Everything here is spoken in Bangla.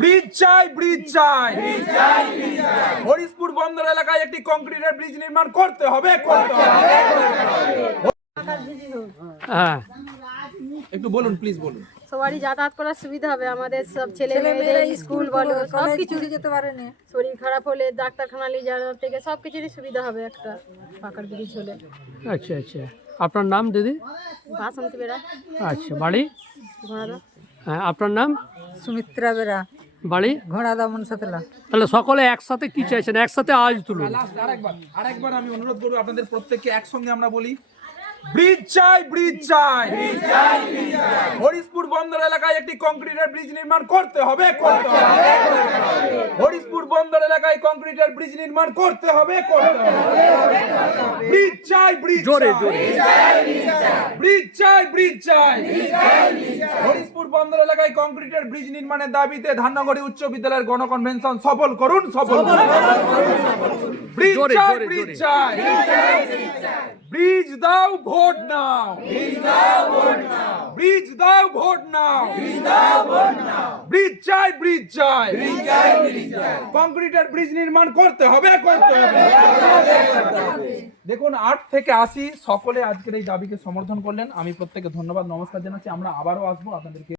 ব্রিজ চাই, ব্রিজ চাই। হরিশপুর বন্দর এলাকায় একটি কংক্রিটের ব্রিজ নির্মাণ করতে হবে, করতে হবে। হ্যাঁ, একটু বলুন, প্লিজ বলুন। সবারই যাতায়াত করার সুবিধা হবে, আমাদের সব ছেলে মেয়েদের স্কুল বলো সব কিছু যেতে পারে না। শরীর খারাপ হলে ডাক্তারখানা নিয়ে যাওয়ার থেকে সব কিছুরই সুবিধা হবে একটা পাকার ব্রিজ হলে। আচ্ছা আচ্ছা। আপনার নাম দিদি? বাসন্তী বেড়া, আচ্ছা, বাড়ি? ঘোড়াদা। হ্যাঁ, আপনার নাম? সুমিত্রা বেরা, বাড়ি? ঘোড়াদা মনসাতলা। তাহলে সকলে একসাথে কি চাইছেন? একসাথে আওয়াজ তুলুন। লাস্ট আরেকবার আমি অনুরোধ করবো আপনাদের প্রত্যেককে একসঙ্গে আমরা বলি, ব্রিজ চাই, ব্রিজ চাই। হরিশপুর বন্দর এলাকায় একটি কংক্রিটের ব্রিজ নির্মাণ করতে হবে, করতে হবে। হরিশপুর বন্দর এলাকায় কংক্রিটের ব্রিজ নির্মাণ করতে হবে, করতে হবে। ব্রিজ চাই, ব্রিজ জোরে, চাই। জোরে। ব্রিজ চাই, ব্রিজ চাই। হরিশপুর বন্দর এলাকায় কংক্রিটের ব্রিজ নির্মাণের দাবিতে ধান্যগড়ি উচ্চ বিদ্যালয়ের গণকনভেনশন সফল করুন, সফল করুন। ব্রিজ জোরে, চাই, জোরে, ব্রিজ জোরে। চাই। ব্রিজ দাও, ভোট নাও। ব্রিজ দাও, ভোট নাও। ব্রিজ চাই, ব্রিজ চাই। কংক্রিটের ব্রিজ নির্মাণ করতে হবে, করতে হবে। দেখুন, 8 থেকে 80 সকলে আজকের এই দাবিকে সমর্থন করলেন। আমি প্রত্যেককে ধন্যবাদ, নমস্কার জানাচ্ছি। আমরা আবারও আসবো আপনাদেরকে।